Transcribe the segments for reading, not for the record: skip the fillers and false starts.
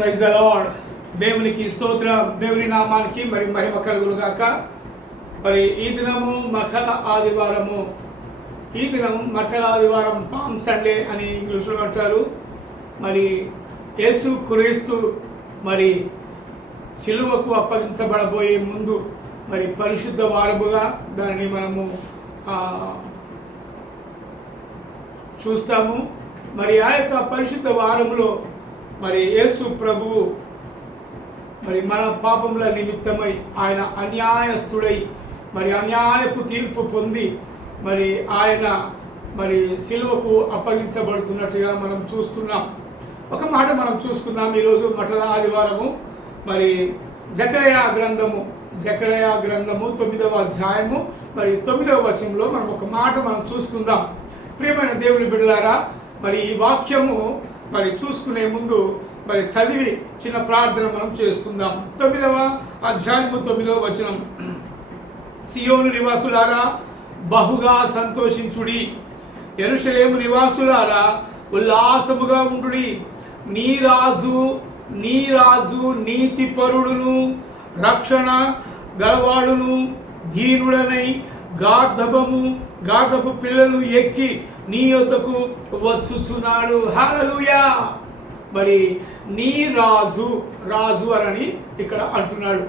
Praise the lord. దేవునికి స్తోత్రం. దేవుని నామానికి మరి మహిమ కలుగును గాక. మరి ఈ దినము మట్టల ఆదివారము. ఈ దినం మట్టల ఆదివారం, పామ్ సండే అని ఇంగ్లీష్లో అంటారు. మరి యేసు క్రీస్తు మరి సిలువకు అప్పగించబడబోయే ముందు మరి పరిశుద్ధ వారముగా దానిని మనము చూస్తాము. మరి ఆ యొక్క పరిశుద్ధ వారములో మరి యేసు ప్రభువు మరి మన పాపముల నిమిత్తమై ఆయన అన్యాయస్తుడై మరి అన్యాయపు తీర్పు పొంది మరి ఆయన మరి సిలువకు అప్పగించబడుతున్నట్టుగా మనం చూస్తున్నాం. ఒక మాట మనం చూసుకుందాం ఈరోజు మట్టల ఆదివారము. మరి జకర్యా గ్రంథము 9వ అధ్యాయము మరి 9వ వచనంలో మనం ఒక మాట మనం చూసుకుందాం. ప్రియమైన దేవుని బిడ్డలారా, మరి ఈ వాక్యము మరి చూసుకునే ముందు మరి చదివి చిన్న ప్రార్థన మనం చేసుకుందాం. 9వ అధ్యాయము 9వ వచనం. సియోను నివాసులారా బహుగా సంతోషించుడి, యెరూషలేము నివాసులారా ఉల్లాసముగా ఉండుడి. నీ రాజు నీతిపరుడును రక్షణ గలవాడును దీనుడనై గాధపు పిల్లలు ఎక్కి నీ యొద్దకు వచ్చుచున్నాడు. హల్లెలూయా. మరి నీ రాజు అని ఇక్కడ అంటున్నాడు.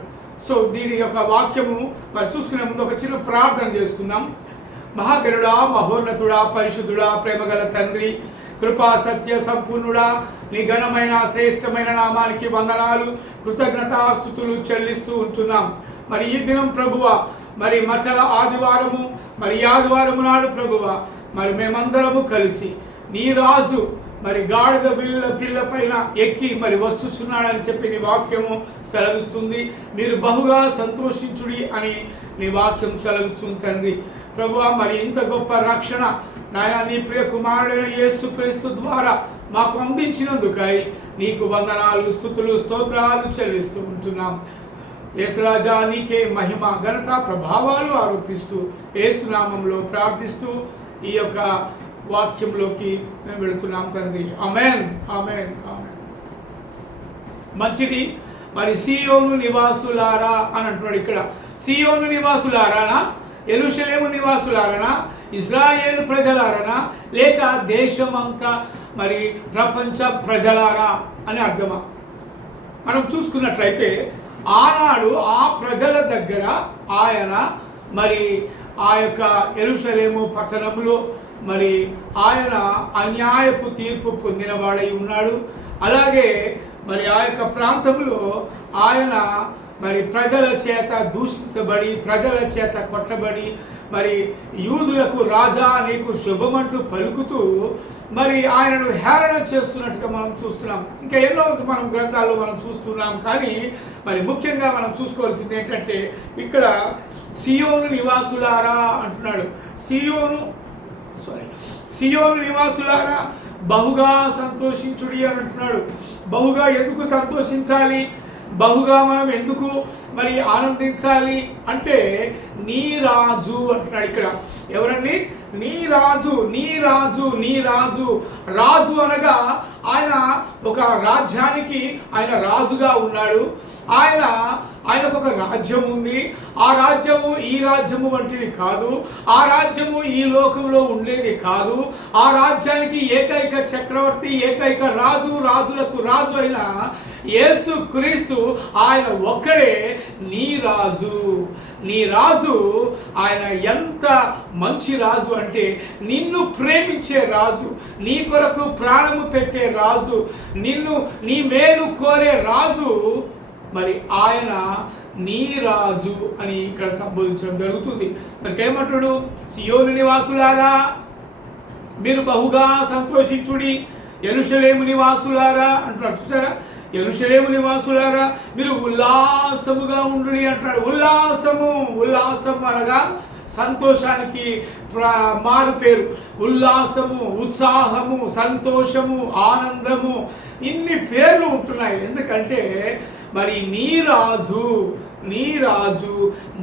సో దీని యొక్క వాక్యము మరి చూసుకునే ముందు ఒక చిన్న ప్రార్థన చేసుకుందాం. మహాగణుడా, మహోన్నతుడా, పరిశుద్ధుడా, ప్రేమగల తండ్రి, కృపా సత్య సంపూర్ణుడా, నీ ఘనమైన శ్రేష్టమైన నామానికి వందనాలు, కృతజ్ఞతాస్తుతులు చెల్లిస్తూ ఉంటున్నాం. మరి ఈ దినం ప్రభువ మరి మట్టల ఆదివారము, మరి ఆదివారము నాడు ప్రభువ మరి మేమందరము కలిసి నీ రాజు మరి గాడిద పిల్ల పైన ఎక్కి మరి వచ్చుచున్నాడని చెప్పి నీ వాక్యము సెలవిస్తుంది. మీరు బహుగా సంతోషించుడి అని నీ వాక్యం సెలవిస్తుంది తండ్రి. ప్రభువా, మరి ఇంత గొప్ప రక్షణ నాయన నీ ప్రియ కుమారుడైన యేసుక్రీస్తు ద్వారా మాకు అందించినందుకై నీకు వందనాలు, స్తుతులు, స్తోత్రాలు చెల్లిస్తూ ఉంటున్నాం. యేసురాజా, నీకే మహిమ, ఘనత, ప్రభావాలు ఆరోపిస్తూ యేసునామంలో ప్రార్థిస్తూ ఈ యొక్క వాక్యంలోకి మేము వెళుతున్నాం తండ్రి. ఆమేన్, ఆమేన్, ఆమేన్. మంచిది. మరి సియోను నివాసులారా అని అంటున్నాడు ఇక్కడ. సియోను నివాసులారానా, యెరూషలేము నివాసులారనా, ఇజ్రాయేలు ప్రజలారనా, లేక దేశమంతా మరి ప్రపంచ ప్రజలారా అని అర్థమా? మనం చూసుకున్నట్లయితే ఆనాడు ఆ ప్రజల దగ్గర ఆయన మరి ఆ యొక్క యెరూషలేము పట్టణంలో మరి ఆయన అన్యాయపు తీర్పు పొందినవాడై ఉన్నాడు. అలాగే మరి ఆ యొక్క ప్రాంతంలో ఆయన మరి ప్రజల చేత దూషించబడి, ప్రజల చేత కొట్టబడి, మరి యూదులకు రాజా నీకు శుభమంటూ పలుకుతూ మరి ఆయనను హేళన చేస్తున్నట్టుగా మనం చూస్తున్నాం. ఇంకా ఎన్నో మనం గ్రంథాల్లో మనం చూస్తున్నాం. కానీ మరి ముఖ్యంగా మనం చూసుకోవాల్సింది ఏంటంటే ఇక్కడ సియోను నివాసులారా అంటున్నాడు. సియోను నివాసులారా బహుగా సంతోషించుడి అని అంటున్నాడు. బహుగా ఎందుకు సంతోషించాలి? బహుగా మనం ఎందుకు మరి ఆనందించాలి అంటే నీ రాజు అంటున్నాడు ఇక్కడ. ఎవరండి? నీ రాజు. రాజు అనగా ఆయన ఒక రాజ్యానికి ఆయన రాజుగా ఉన్నాడు. ఆయనకు ఒక రాజ్యం ఉంది. ఆ రాజ్యము ఈ రాజ్యము వంటిది కాదు. ఆ రాజ్యము ఈ లోకంలో ఉండేది కాదు. ఆ రాజ్యానికి ఏకైక చక్రవర్తి, ఏకైక రాజులకు రాజు అయిన యేసు క్రీస్తు ఆయన ఒక్కడే నీ రాజు. ఆయన ఎంత మంచి రాజు అంటే నిన్ను ప్రేమించే రాజు, నీ కొరకు ప్రాణము పెట్టే రాజు, నీ మేలు కోరే రాజు. మరి ఆయన నీ రాజు అని ఇక్కడ సంబోధించడం జరుగుతుంది. మరి ఏమంటాడు? సియోను నివాసులారా మీరు బహుగా సంతోషించుడి, యెరూషలేము నివాసులారా అంటున్నాడు. చూసారా? యెరూషలేము నివాసులారా మీరు ఉల్లాసముగా ఉండుడి అంటున్నాడు. ఉల్లాసము అనగా సంతోషానికి మారు పేరు. ఉల్లాసము, ఉత్సాహము, సంతోషము, ఆనందము, ఇన్ని పేర్లు ఉంటున్నాయి. ఎందుకంటే మరి నీ రాజు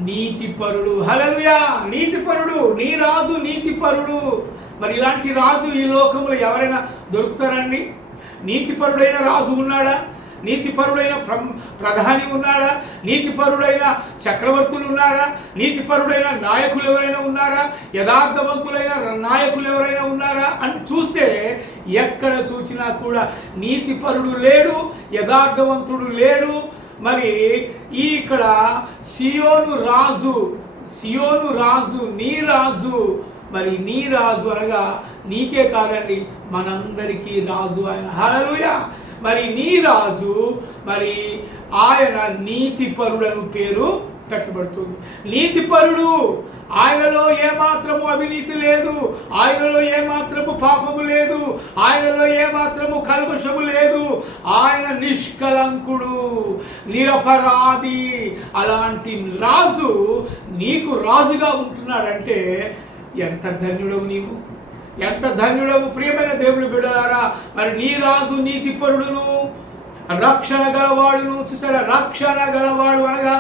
నీతిపరుడు. హల్లెలూయా. నీతిపరుడు, నీ రాజు నీతిపరుడు. మరి ఇలాంటి రాజు ఈ లోకంలో ఎవరైనా దొరుకుతారండి? నీతిపరుడైన రాజు ఉన్నాడా? నీతిపరుడైన ప్రధాని ఉన్నారా? నీతిపరుడైన చక్రవర్తులు ఉన్నారా? నీతిపరుడైన నాయకులు ఎవరైనా ఉన్నారా? యథార్థవంతులైన నాయకులు ఎవరైనా ఉన్నారా అని చూస్తే ఎక్కడ చూసినా కూడా నీతిపరుడు లేడు, యథార్థవంతుడు లేడు. మరి ఇక్కడ సియోను రాజు నీ రాజు. మరి నీ రాజు అనగా నీకే కాదండి, మనందరికీ రాజు ఆయన. హల్లెలూయా. మరి నీ రాజు, మరి ఆయన నీతిపరుడను పేరు పెట్టబడుతుంది. నీతిపరుడు, ఆయనలో ఏమాత్రము అవినీతి లేదు, ఆయనలో ఏమాత్రము పాపము లేదు, ఆయనలో ఏమాత్రము కల్మషము లేదు, ఆయన నిష్కలంకుడు, నిరపరాధి. అలాంటి రాజు నీకు రాజుగా ఉంటున్నాడంటే ఎంత ధన్యుడవు నీవు, ఎంత ధన్యుడవు ప్రియమైన దేవుని బిడ్డలారా. మరి నీ రాజు నీతిపరుడును, రక్షణ గలవాడును. చూసారా, రక్షణ గలవాడు అనగా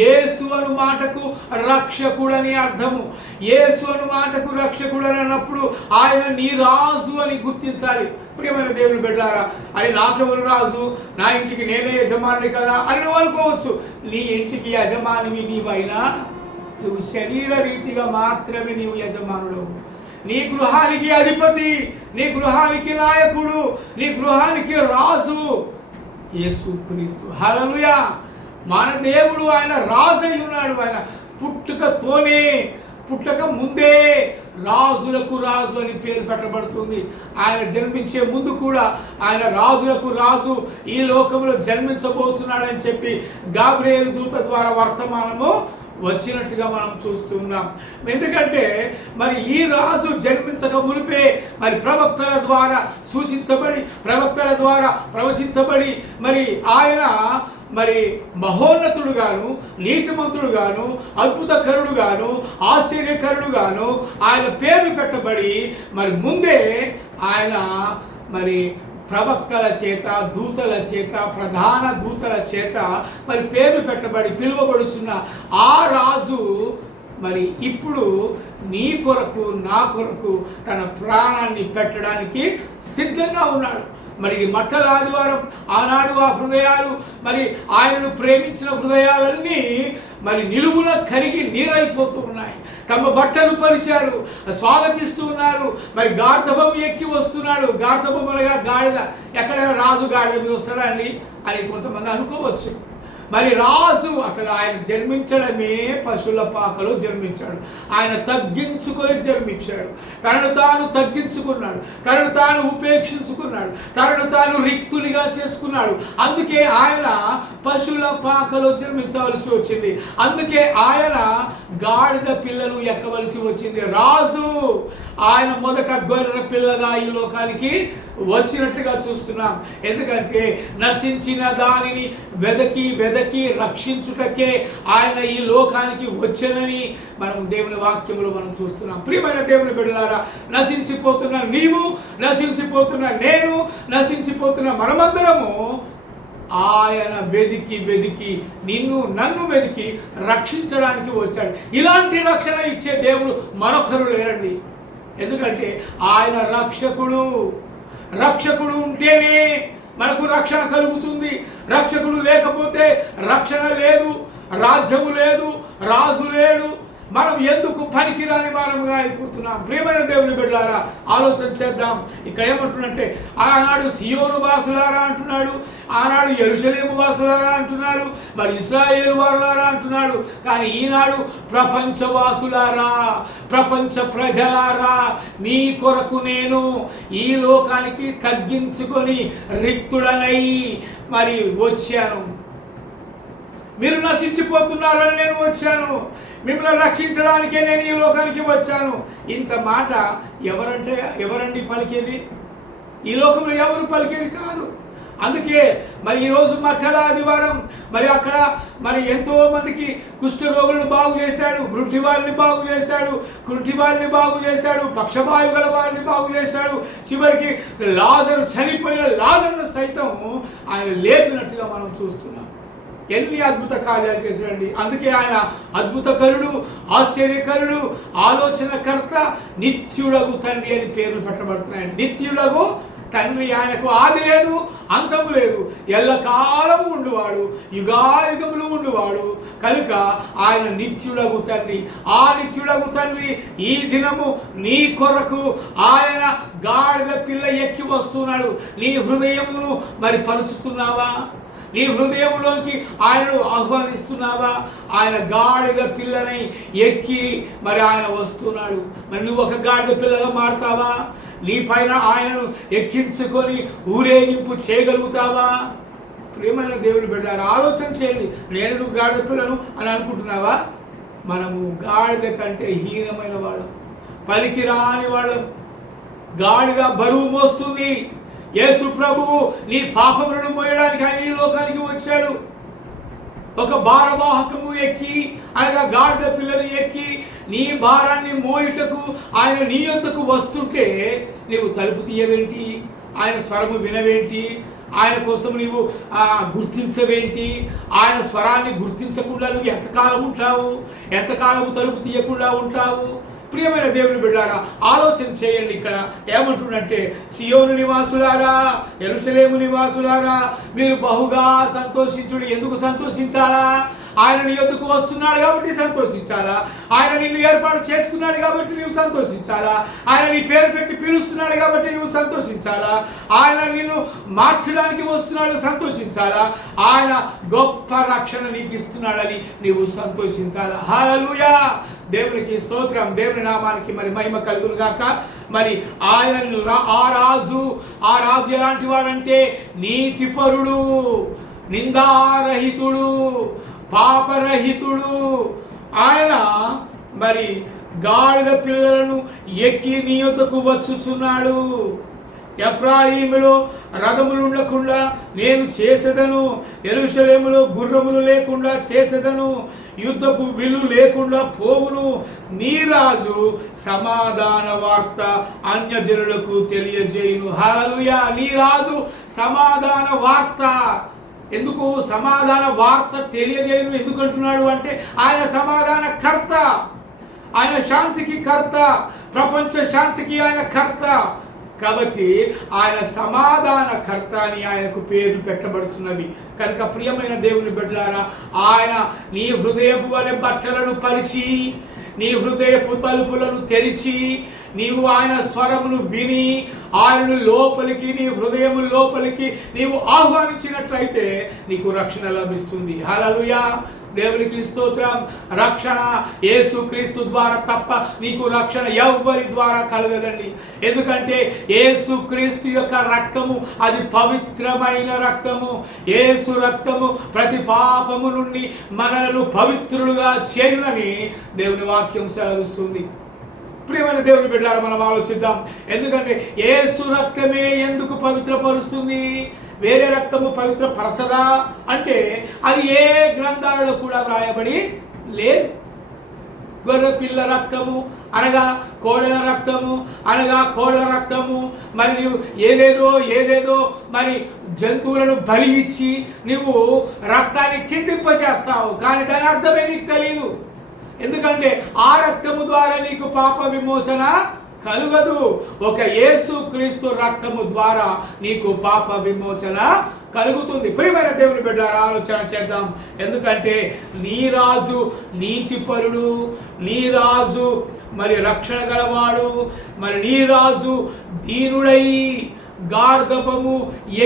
యేసు అను మాటకు రక్షకుడని అర్థము. యేసు అను మాటకు రక్షకుడని అన్నప్పుడు ఆయన నీ రాజు అని గుర్తించాలి. ప్రియమైన దేవుని బిడ్డలారా, అది నాకెవరు రాజు, నా ఇంటికి నేనే యజమాని కదా అని నువ్వు అనుకోవచ్చు. నీ ఇంటికి యజమానివి నీవైనా నువ్వు శరీర రీతిగా మాత్రమే నీవు యజమానుడు. నీ గృహానికి అధిపతి, నీ గృహానికి నాయకుడు, నీ గృహానికి రాజు యేసుక్రీస్తు. హల్లెలూయా. మన దేవుడు ఆయన రాజు అయి ఉన్నాడు. ఆయన పుట్టక ముందే రాజులకు రాజు అని పేరు పెట్టబడుతుంది. ఆయన జన్మించే ముందు కూడా ఆయన రాజులకు రాజు ఈ లోకంలో జన్మించబోతున్నాడని చెప్పి గాబ్రియేలు దూత ద్వారా వర్తమానము వచ్చినట్టుగా మనం చూస్తున్నాం. ఎందుకంటే మరి ఈ రాజు జన్మించక మునిపే మరి ప్రవక్తల ద్వారా సూచించబడి, ప్రవక్తల ద్వారా ప్రవచించబడి, మరి ఆయన మరి మహోన్నతుడుగాను, నీతిమంతుడుగాను, అద్భుతకరుడుగాను, ఆశ్చర్యకరుడుగాను ఆయన పేరు పెట్టబడి మరి ముందే ఆయన మరి ప్రవక్తల చేత, దూతల చేత, ప్రధాన దూతల చేత మరి పేరు పెట్టబడి పిలువబడుచున్న ఆ రాజు మరి ఇప్పుడు నీ కొరకు, నా కొరకు తన ప్రాణాన్ని పెట్టడానికి సిద్ధంగా ఉన్నాడు. మరి ఇది మట్టల ఆదివారం. ఆనాడు ఆ హృదయాలు, మరి ఆయనను ప్రేమించిన హృదయాలన్నీ మరి నిలువున కరిగి నీరైపోతూ ఉన్నాయి. తమ బట్టలు పరిచారు, స్వాగతిస్తూ ఉన్నారు. మరి గార్ధబం ఎక్కి వస్తున్నాడు. గార్ధబం అనగా గాడిద. ఎక్కడైనా రాజు గాడిద మీద వస్తాడా అండి అని కొంతమంది అనుకోవచ్చు. మరి రాజు అసలు ఆయన జన్మించడమే పశువుల పాకలో జన్మించాడు. ఆయన తగ్గించుకొని జన్మించాడు. తనను తాను తగ్గించుకున్నాడు, తనను తాను ఉపేక్షించుకున్నాడు, తనను తాను రిక్తునిగా చేసుకున్నాడు. అందుకే ఆయన పశువుల పాకలో జన్మించవలసి వచ్చింది. అందుకే ఆయన గాడిద పిల్లలు ఎక్కవలసి వచ్చింది. రాజు ఆయన మొదట గొర్రె పిల్లగా ఈ లోకానికి వచ్చినట్టుగా చూస్తున్నాం. ఎందుకంటే నశించిన దానిని వెదకి రక్షించుటకే ఆయన ఈ లోకానికి వచ్చనని మనం దేవుని వాక్యములో మనం చూస్తున్నాం. ప్రియమైన దేవుని బిడ్డలారా, నశించిపోతున్న నీవు, నశించిపోతున్న నేను, నశించిపోతున్న మనమందరము ఆయన వెదికి నన్ను వెదికి రక్షించడానికి వచ్చాడు. ఇలాంటి రక్షణ ఇచ్చే దేవుడు మరొకరు లేరండి. ఎందుకంటే ఆయన రక్షకుడు ఉంటేనే మనకు రక్షణ కలుగుతుంది. రక్షకుడు లేకపోతే రక్షణ లేదు, రాజ్యము లేదు, రాజు లేడు. మనం ఎందుకు పనికిరాని వారముగా అయిపోతున్నాం? ప్రియమైన దేవుని బిడ్డలారా, ఆలోచన చేద్దాం. ఇక్కడ ఏమంటున్నంటే ఆనాడు సియోను వాసులారా అంటున్నాడు, ఆనాడు యెరూషలేము వాసులారా అంటున్నారు, మరి ఇశ్రాయేలు వారులారా అంటున్నాడు. కానీ ఈనాడు ప్రపంచవాసులారా, ప్రపంచ ప్రజలారా, మీ కొరకు నేను ఈ లోకానికి తగ్గించుకొని రిక్తుడనై మరి వచ్చాను. మీరు నశించిపోతున్నారని నేను వచ్చాను, మిమ్మల్ని రక్షించడానికే నేను ఈ లోకానికి వచ్చాను. ఇంత మాట ఎవరండి పలికేది? ఈ లోకంలో ఎవరు పలికేది కాదు. అందుకే మరి ఈరోజు మట్టల ఆదివారం, మరి అక్కడ మరి ఎంతో మందికి కుష్ఠరోగులను బాగు చేశాడు, వృద్ధి వారిని బాగు చేశాడు, కృటి వారిని బాగు చేశాడు, పక్షవాయు గల వారిని బాగు చేశాడు. చివరికి లాజరు, చనిపోయిన లాజరును సైతం ఆయన లేపినట్టుగా మనం చూస్తున్నాం. ఎన్ని అద్భుత కార్యాలు చేశాడండి. అందుకే ఆయన అద్భుతకరుడు, ఆశ్చర్యకరుడు, ఆలోచనకర్త, నిత్యుడగు తండ్రి అని పేర్లు పెట్టబడుతున్నాయండి. నిత్యుడగు తండ్రి, ఆయనకు ఆది లేదు, అంతము లేదు, ఎల్లకాలము ఉండువాడు, యుగాయుగములు ఉండువాడు కనుక ఆయన నిత్యుడగు తండ్రి. ఆ నిత్యుడగు తండ్రి ఈ దినము నీ కొరకు ఆయన గాడిద పిల్ల ఎక్కి వస్తున్నాడు. నీ హృదయమును మరి పరుచుతున్నావా? నీ హృదయంలోకి ఆయనను ఆహ్వానిస్తున్నావా? ఆయన గాడిద పిల్లని ఎక్కి మరి ఆయన వస్తున్నాడు. మరి నువ్వు ఒక గాడిద పిల్లగా మారుతావా? నీ పైన ఆయనను ఎక్కించుకొని ఊరేగింపు చేయగలుగుతావా? ప్రియమైన దేవుని బిడ్డలారా, ఆలోచన చేయండి. నేను గాడిద పిల్లను అని అనుకుంటున్నావా? మనము గాడిద కంటే హీనమైన వాళ్ళం, పనికి రాని వాళ్ళం. గాడిద బరువు మోస్తుంది. యేసు ప్రభువు నీ పాపములను మోయడానికి ఆయన ఈ లోకానికి వచ్చాడు. ఒక భారవాహకము ఎక్కి, అనగా గాడిద పిల్లని ఎక్కి నీ భారాన్ని మోయుటకు ఆయన నీ యొద్దకు వస్తుంటే నీవు తలుపు తీయవేంటి? ఆయన స్వరము వినవేంటి? ఆయన కోసం నీవు గుర్తించవేంటి? ఆయన స్వరాన్ని గుర్తించకుండా నువ్వు ఎంతకాలం ఉంటావు? ఎంతకాలము తలుపు తీయకుండా ఉంటావు? ప్రియమైన దేవుని బిడ్డారా, ఆలోచన చేయండి. ఇక్కడ ఏమంటుందంటే, సియోను నివాసులారా, యెరూషలేము నివాసులారా, మీరు బహుగా సంతోషించుడి. ఎందుకు సంతోషించాలా? ఆయన నీ యొద్దకు వస్తున్నాడు కాబట్టి సంతోషించాలా? ఆయన నిన్ను ఏర్పాటు చేసుకున్నాడు కాబట్టి నువ్వు సంతోషించాలా? ఆయన నీ పేరు పెట్టి పిలుస్తున్నాడు కాబట్టి నువ్వు సంతోషించాలా? ఆయన నిన్ను మార్చడానికి వస్తున్నాడు, సంతోషించాలా? ఆయన గొప్ప రక్షణ నీకు ఇస్తున్నాడని నీవు సంతోషించాలా? హల్లెలూయా! దేవునికి స్తోత్రం. దేవుని నామానికి మరి మహిమ కలుగును గాక. మరి ఆయన ఆ రాజు ఎలాంటి వాడంటే నీతిపరుడు, నిందారహితుడు, పాపరహితుడు. ఆయన మరి గాడిద పిల్లలను ఎక్కి నీ యొద్దకు వచ్చుచున్నాడు. ఎఫ్రాయిములో రథములు ఉండకుండా నేను చేసేదను, యెరూషలేములో గుర్రములు లేకుండా చేసేదను, యుద్ధపు విల్లు లేకుండా పోవును. నీ రాజు సమాధాన వార్త అన్యజనులకు తెలియజేయును. హల్లెలూయా! నీ రాజు సమాధాన వార్త. ఎందుకు సమాధాన వార్త తెలియజేయను ఎందుకంటున్నాడు అంటే, ఆయన సమాధాన కర్త, ఆయన శాంతికి కర్త, ప్రపంచ శాంతికి ఆయన కర్త. కాబట్టి ఆయన సమాధాన కర్త అని ఆయనకు పేరు పెట్టబడుతున్నది. కనుక ప్రియమైన దేవుని బిడ్డలారా, ఆయన నీ హృదయపు వలె బట్టలను పరిచి, నీ హృదయపు తలుపులను తెరిచి, నీవు ఆయన స్వరమును విని ఆయనను లోపలికి, నీ హృదయము లోపలికి నీవు ఆహ్వానించినట్లయితే నీకు రక్షణ లభిస్తుంది. హల్లెలూయా! దేవునికి స్తోత్రం. రక్షణ యేసుక్రీస్తు ద్వారా తప్ప నీకు రక్షణ ఎవ్వరి ద్వారా కలగదండి. ఎందుకంటే యేసుక్రీస్తు యొక్క రక్తము అది పవిత్రమైన రక్తము. యేసు రక్తము ప్రతి పాపము నుండి మనలను పవిత్రులుగా చేయునని దేవుని వాక్యం సెలవిస్తుంది. ప్రియమైన దేవుని బిడ్డలారా, మనం ఆలోచిద్దాం. ఎందుకంటే యేసు రక్తమే ఎందుకు పవిత్రపరుస్తుంది? వేరే రక్తము పవిత్రపరచదా అంటే అది ఏ గ్రంథాలలో కూడా వ్రాయబడి లేదు. గొర్రె పిల్ల రక్తము అనగా కోడెల రక్తము, అనగా కోళ్ళ రక్తము, మరి నీవు ఏదేదో మరి జంతువులను బలి ఇచ్చి నీవు రక్తాన్ని చిందింపచేస్తావు, కానీ దాని అర్థమే నీకు తెలియదు. ఎందుకంటే ఆ రక్తము ద్వారా నీకు పాప విమోచన కలుగదు. ఒక యేసుక్రీస్తు రక్తము ద్వారా నీకు పాప విమోచన కలుగుతుంది. ప్రియమైన దేవుని బిడ్డలారా, ఆలోచన చేద్దాం. ఎందుకంటే నీ రాజు నీతిపరుడు, నీ రాజు మరి రక్షణ గలవాడు, మరి నీ రాజు దీనుడై గార్ధబము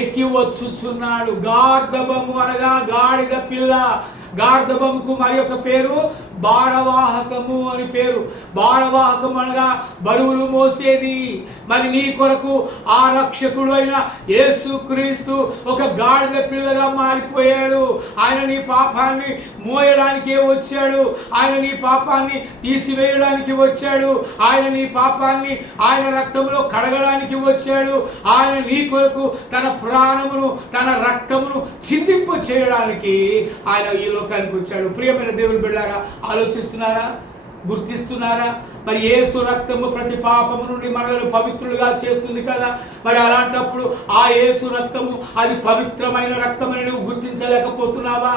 ఎక్కి వచ్చుచున్నాడు. గార్ధబము అనగా గాడిద పిల్ల. గార్ధబముకు మరి ఒక పేరు భారవాహకము అని పేరు. భారవాహకము అనగా బరువులు మోసేది. మరి నీ కొరకు ఆ రక్షకుడు అయిన యేసుక్రీస్తు ఒక గాడిద పిల్లగా మారిపోయాడు. ఆయన నీ పాపాన్ని మోయడానికే వచ్చాడు. ఆయన నీ పాపాన్ని తీసివేయడానికి వచ్చాడు. ఆయన నీ పాపాన్ని ఆయన రక్తంలో కడగడానికి వచ్చాడు. ఆయన నీ కొరకు తన ప్రాణమును, తన రక్తమును చిందింప చేయడానికి ఆయన ఈ లోకానికి వచ్చాడు. ప్రియమైన దేవుని బిడ్డలారా, ఆలోచిస్తున్నారా? గుర్తిస్తున్నారా? మరి యేసు రక్తము ప్రతి పాపము నుండి మనల్ని పవిత్రులుగా చేస్తుంది కదా. మరి అలాంటప్పుడు ఆ యేసు రక్తము అది పవిత్రమైన రక్తమని నువ్వు గుర్తించలేకపోతున్నావా?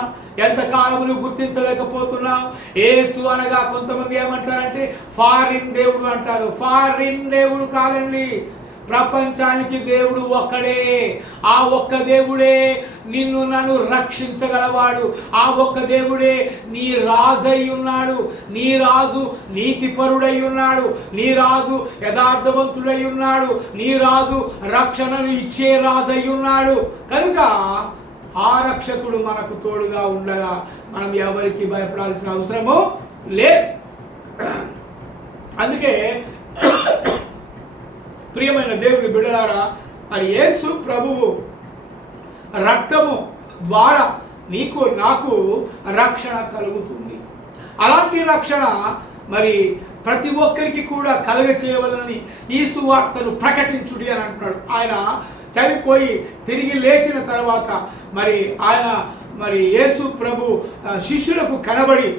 ఎంతకాలము నువ్వు గుర్తించలేకపోతున్నావు? యేసు అనగా కొంతమంది ఏమంటారంటే ఫారిన్ దేవుడు అంటారు. ఫారిన్ దేవుడు కాదండి, ప్రపంచానికి దేవుడు ఒక్కడే. ఆ ఒక్క దేవుడే నిన్ను నన్ను రక్షించగలవాడు. ఆ ఒక్క దేవుడే నీ రాజై ఉన్నాడు. నీ రాజు నీతిపరుడై ఉన్నాడు. నీ రాజు యథార్థవంతుడై ఉన్నాడు. నీ రాజు రక్షణను ఇచ్చే రాజై ఉన్నాడు. కనుక ఆ రక్షకుడు మనకు తోడుగా ఉండగా మనం ఎవరికి భయపడాల్సిన అవసరము లేదు. అందుకే ప్రియమైన దేవుని బిడ్డలారా, మరి యేసు ప్రభువు రక్తము ద్వారా నీకు నాకు రక్షణ కలుగుతుంది. అలాంటి రక్షణ మరి ప్రతి ఒక్కరికి కూడా కలుగ చేయవలనని ఈ సువార్తను ప్రకటించుడి అని అంటున్నాడు. ఆయన చనిపోయి తిరిగి లేచిన తర్వాత మరి యేసు ప్రభు శిష్యులకు కనబడి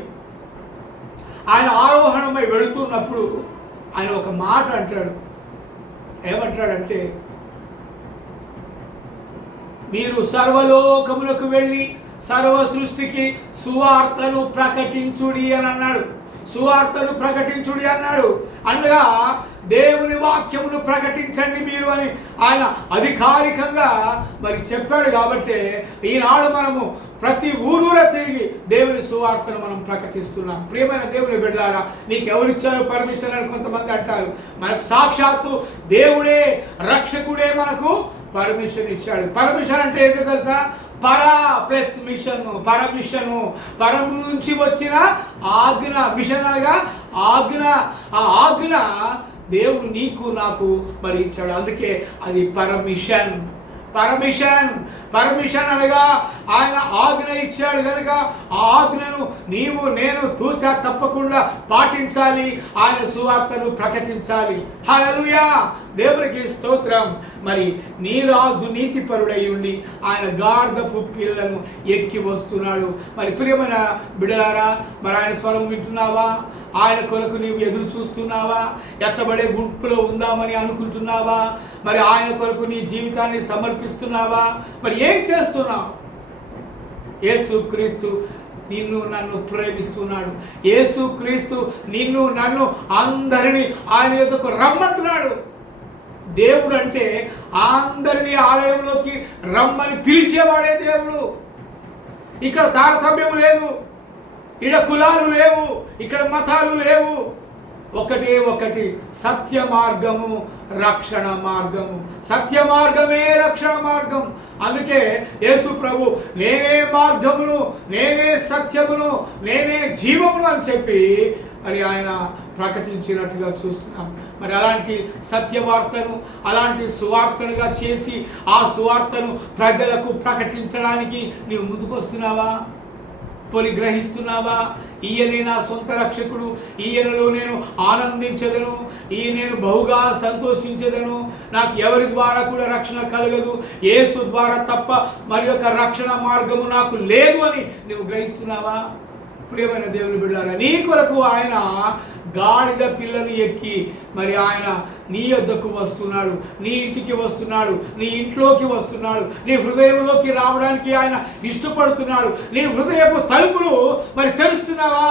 ఆయన ఆరోహణమై వెళుతున్నప్పుడు ఆయన ఒక మాట అంటాడు. ఏమంటాడంటే, మీరు సర్వలోకములకు వెళ్ళి సర్వ సృష్టికి సువార్తను ప్రకటించుడి అని అన్నాడు. సువార్తను ప్రకటించుడి అన్నాడు. అనగా దేవుని వాక్యమును ప్రకటించండి మీరు అని ఆయన అధికారికంగా మరి చెప్పాడు. కాబట్టి ఈనాడు మనము ప్రతి ఊరూరా తిరిగి దేవుని సువార్తను మనం ప్రకటిస్తున్నాం. ప్రియమైన దేవుని బిడ్డలారా, నీకు ఎవరిచ్చారు పర్మిషన్ అని కొంతమంది అంటారు. మనకు సాక్షాత్తు దేవుడే రక్షకుడే మనకు పర్మిషన్ ఇచ్చాడు. పర్మిషన్ అంటే ఏంటో తెలుసా? పరా ప్లస్ మిషన్. పరమిషను, పరము నుంచి వచ్చిన ఆజ్ఞ. మిషన్ అనగా ఆజ్ఞ. ఆ ఆజ్ఞ దేవుడు నీకు నాకు మరి ఇచ్చాడు. అందుకే అది పరమిషన్. పర్మిషన్ అనగా ఆయన ఆజ్ఞ ఇచ్చాడు కనుక ఆ ఆజ్ఞను నీవు నేను తూచా తప్పకుండా పాటించాలి. ఆయన సువార్తను ప్రకటించాలి. హల్లెలూయా, దేవునికి స్తోత్రం. మరి నీ రాజు నీతిపరుడై ఉండి ఆయన గార్ధపు పిల్లను ఎక్కి వస్తున్నాడు. మరి ప్రియమైన బిడ్డలారా, మరి ఆయన స్వరం వింటున్నావా? ఆయన కొరకు నీవు ఎదురు చూస్తున్నావా? ఎత్తబడే గుంపులో ఉందామని అనుకుంటున్నావా? మరి ఆయన కొరకు నీ జీవితాన్ని సమర్పిస్తున్నావా? మరి ఏం చేస్తున్నావు? యేసుక్రీస్తు నిన్ను నన్ను ప్రేమిస్తున్నాడు. యేసుక్రీస్తు నిన్ను నన్ను అందరినీ ఆయన యొద్దకు రమ్మంటున్నాడు. దేవుడు అంటే అందరినీ ఆలయంలోకి రమ్మని పిలిచేవాడే దేవుడు. ఇక్కడ తారతమ్యం లేదు, ఇక్కడ కులాలు లేవు, ఇక్కడ మతాలు లేవు. ఒకటే ఒకటి సత్య మార్గము, రక్షణ మార్గము. సత్య మార్గమే రక్షణ మార్గం. అందుకే యేసు ప్రభు నేనే మార్గమును, నేనే సత్యమును, నేనే జీవమును అని చెప్పి మరి ఆయన ప్రకటించినట్టుగా చూస్తున్నాం. మరి అలాంటి సత్యవార్తను, అలాంటి సువార్తనుగా చేసి ఆ సువార్తను ప్రజలకు ప్రకటించడానికి నీవు ముందుకొస్తున్నావా? పోలి గ్రహిస్తున్నావా? ఈయనే నా సొంత రక్షకుడు, ఈయనలో నేను ఆనందించదను, నేను బహుగా సంతోషించదను, నాకు ఎవరి ద్వారా కూడా రక్షణ కలగదు, యేసు ద్వారా తప్ప మరి యొక్క రక్షణ మార్గము నాకు లేదు అని నువ్వు గ్రహిస్తున్నావా? ప్రియమైన దేవుని బిడ్డలారా, నీ కొరకు ఆయన గాడిద పిల్లను ఎక్కి మరి ఆయన నీ యొద్దకు వస్తున్నాడు, నీ ఇంటికి వస్తున్నాడు, నీ ఇంట్లోకి వస్తున్నాడు, నీ హృదయంలోకి రావడానికి ఆయన ఇష్టపడుతున్నాడు. నీ హృదయపు తలుపులు మరి తెలుస్తున్నావా?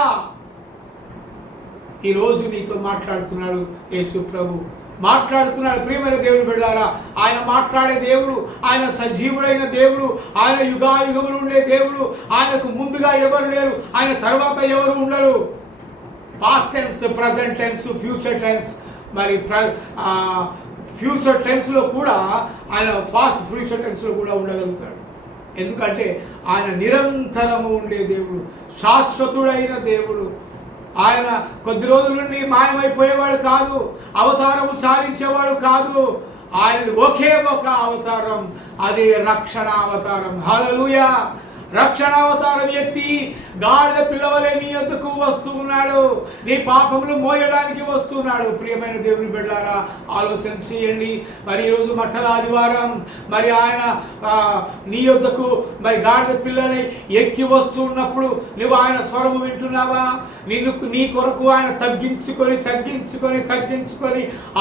ఈరోజు నీతో మాట్లాడుతున్నాడు యేసు ప్రభు, మాట్లాడుతున్నాడు. ప్రియమైన దేవుని బిడ్డలారా, ఆయన మాట్లాడే దేవుడు, ఆయన సజీవుడైన దేవుడు, ఆయన యుగాయుగములు ఉండే దేవుడు. ఆయనకు ముందుగా ఎవరు లేరు, ఆయన తర్వాత ఎవరు ఉండరు. Past tense, present tense, future tense, మరి ఫ్యూచర్ టెన్స్లో కూడా ఆయన ఫాస్ట్ ఫ్యూచర్ టెన్స్లో కూడా ఉండగలుగుతాడు. ఎందుకంటే ఆయన నిరంతరము ఉండే దేవుడు, శాశ్వతుడైన దేవుడు. ఆయన కొద్ది రోజుల నుండి మాయమైపోయేవాడు కాదు, అవతారము సాధించేవాడు కాదు. ఆయనది ఒకే ఒక అవతారం, అది రక్షణ అవతారం. హల్లెలూయా! రక్షణ అవతారం ఎత్తి గాడిద పిల్లవలే నీ యొద్దకు వస్తూ ఉన్నాడు, నీ పాపములు మోయడానికి వస్తున్నాడు. ప్రియమైన దేవుని బిడ్డలారా, ఆలోచన చేయండి. మరి ఈరోజు మట్టల ఆదివారం, మరి ఆయన నీ యొద్దకు మరి గాడిద పిల్లని ఎక్కి వస్తున్నప్పుడు నువ్వు ఆయన స్వరము వింటున్నావా? నీ కొరకు ఆయన తగ్గించుకొని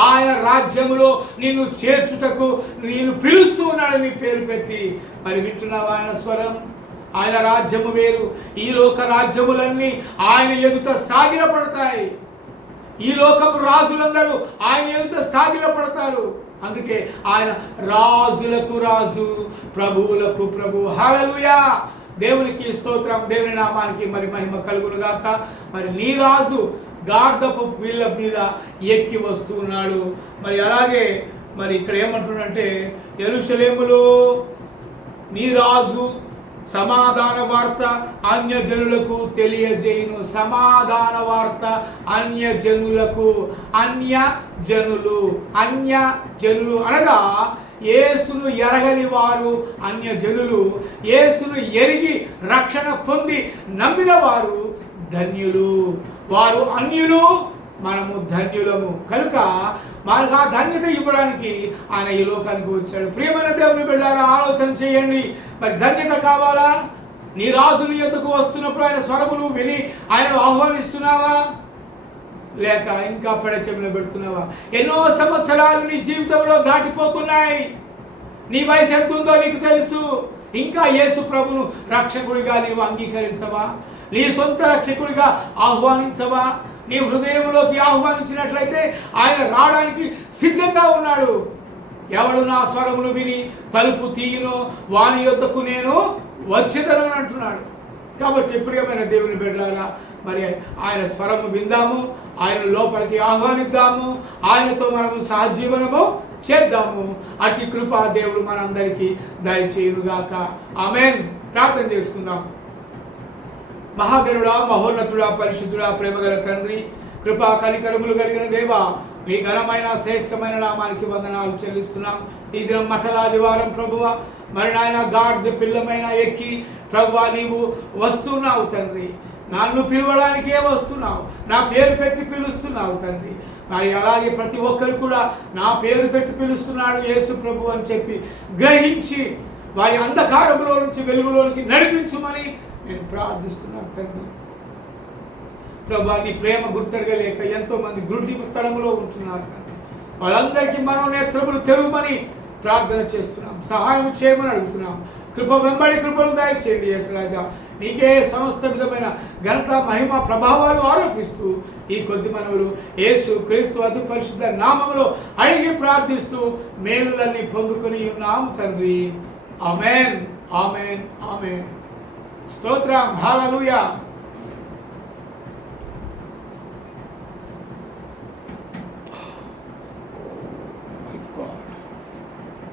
ఆయన రాజ్యములో నిన్ను చేర్చుటకు నిన్ను పిలుస్తూ ఉన్నాడు నీ పేరు పెట్టి. మరి వింటున్నావా ఆయన స్వరం? ఆయన రాజ్యము వేరు, ఈ లోక రాజ్యములన్నీ ఆయన ఎదుట సాగిలపడతాయి. ఈ లోకపు రాజులందరూ ఆయన ఎదుట సాగిలపడతారు. అందుకే ఆయన రాజులకు రాజు, ప్రభువులకు ప్రభు. హల్లెలూయా. దేవునికి స్తోత్రం, దేవుని నామానికి మరి మహిమ కలుగును గాక. మరి నీ రాజు గార్ధపు పిల్ల మీద ఎక్కి వస్తూ ఉన్నాడు. మరి అలాగే మరి ఇక్కడ ఏమంటున్నాడంటే, యెరూషలేములో నీ రాజు సమాధాన వార్త అన్యజనులకు తెలియజేయును. సమాధాన వార్త అన్యజనులకు. అన్యజనులు అనగా యేసును ఎరగని వారు అన్యజనులు. యేసును ఎరిగి రక్షణ పొంది నమ్మిన వారు ధన్యులు. వారు అన్యులు, మనము ధన్యులము. కనుక మనకు ఆ ధన్యత ఇవ్వడానికి ఆయన ఈ లోకానికి వచ్చాడు. ప్రియమైన దేవుని బిడ్డలారా, ఆలోచన చేయండి. మరి ధన్యత కావాలా? నీ రాజుని యొద్దకు వస్తున్నప్పుడు ఆయన స్వరమును విని ఆయనను ఆహ్వానిస్తున్నావా, లేక ఇంకా పెడచెవిన పెడుతున్నావా? ఎన్నో సంవత్సరాలు నీ జీవితంలో దాటిపోతున్నాయి. నీ వయసు ఎంత ఉందో నీకు తెలుసు. ఇంకా యేసు ప్రభును రక్షకుడిగా నీవు అంగీకరించవా? నీ సొంత రక్షకుడిగా ఆహ్వానించవా? నీ హృదయంలోకి ఆహ్వానించినట్లయితే ఆయన రావడానికి సిద్ధంగా ఉన్నాడు. ఎవడు నా స్వరమును విని తలుపు తీయునో వాని యొద్దకు నేను వచ్చేదను అంటున్నాడు. కాబట్టి ప్రియమైన దేవుని బిడ్డలారా, మరి ఆయన స్వరము విందాము, ఆయన లోపలికి ఆహ్వానిద్దాము, ఆయనతో మనము సహజీవనము చేద్దాము. అట్టి కృపా దేవుడు మనందరికీ దయచేయునుగాక. ఆమేన్. ప్రార్థన చేసుకుందాం. మహాగణుడా, మహోన్నతుడా, పరిశుద్ధుడా, ప్రేమగల తండ్రి, కృపా కనికరములు కలిగిన దేవా, మీ ఘనమైన శ్రేష్టమైన నామానికి వందనాలు చెల్లిస్తున్నాం. ఈ దినం మఠలాదివారం ప్రభువ, మరి నాయన గాడిద పిల్లమైన ఎక్కి ప్రభువా నీవు వస్తున్నావు తండ్రి. నన్ను పిలవడానికే వస్తున్నావు, నా పేరు పెట్టి పిలుస్తున్నావు తండ్రి. మరి అలాగే ప్రతి ఒక్కరు కూడా నా పేరు పెట్టి పిలుస్తున్నాడు యేసు ప్రభు అని చెప్పి గ్రహించి వారి అంధకారంలో నుంచి వెలుగులోనికి నడిపించుమని నేను ప్రార్థిస్తున్నాను తండ్రి. ప్రభా, నీ ప్రేమ గుర్తెరగలేక ఎంతో మంది గుడ్డి తరంలో ఉంటున్నారు తండ్రి. వాళ్ళందరికీ మనోనేత్రములు తెరువమని ప్రార్థన చేస్తున్నాం. సహాయం చేయమని అడుగుతున్నాం. కృప వెంబడి కృపను దయచేయండి యేసురాజా. నీకే సమస్త విధమైన ఘనత, మహిమ, ప్రభావాలు ఆరోపిస్తూ ఈ కొద్ది మనవులు యేసు క్రీస్తు అతి పరిశుద్ధ నామములో అడిగి ప్రార్థిస్తూ మేలులన్నీ పొందుకొని ఉన్నాం తండ్రి. ఆమేన్, ఆమేన్, ఆమేన్. స్తోత్రం. హల్లెలూయా.